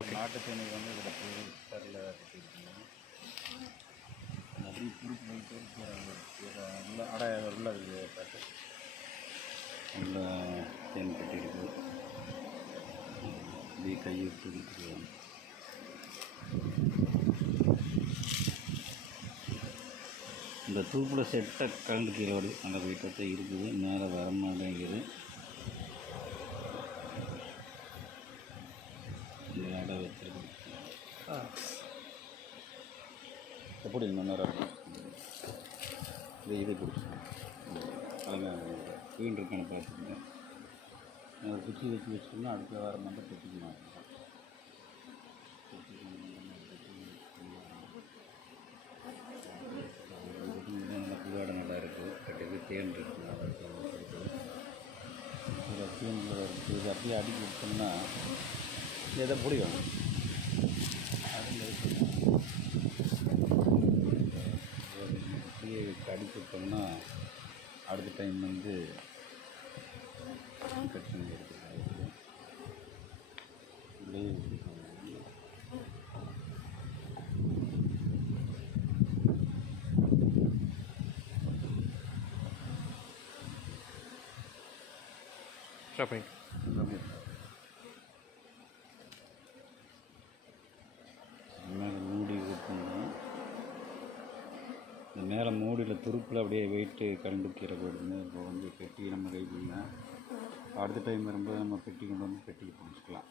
நாட்டு தேனீர் வந்து இதில் போய் கரில் கட்டியிருக்கீங்க அப்படி குறுக்கு போயிட்டு உள்ள உள்ள இது உள்ள தேன் கட்டியிருக்கு. இப்படி கையை தூக்கிட்டு இந்த தூக்கில் செட்டை கலந்து கீழே அந்த வீட்டத்தை இருக்குது. மேலே வர மாட்டேங்குது. நல்லா வச்சுருக்கோம் எப்படி இன்னொரு இது இது பிடிச்சிருக்கேன் அதில் வீடு இருக்கான்னு அதை குச்சி வச்சு வச்சுக்கணும் அடுத்த வாரம் வந்து கட்டிக்கணும் நல்ல நல்லா இருக்குது கட்டுக்கு தேன் இருக்குது நல்லா இருக்குது இருக்குது அப்படியே அடிக்கி விட்டோம்னா எதை பிடிக்கும் அதில் அப்படியே அடிச்சு விட்டோம்னா அடுத்த டைம் வந்து கட் பண்ணி எடுத்துக்கலாம் இந்த மேலே மூடியில் துருப்பில் அப்படியே வெயிட்டு கரண்டு கீரை போடுங்க. இப்போ வந்து பெட்டி நம்ம கைக்குள்ள அடுத்த டைம் வரும்போது நம்ம பெட்டி கொண்டு வந்து பெட்டிக்கு பிடிச்சிக்கலாம்.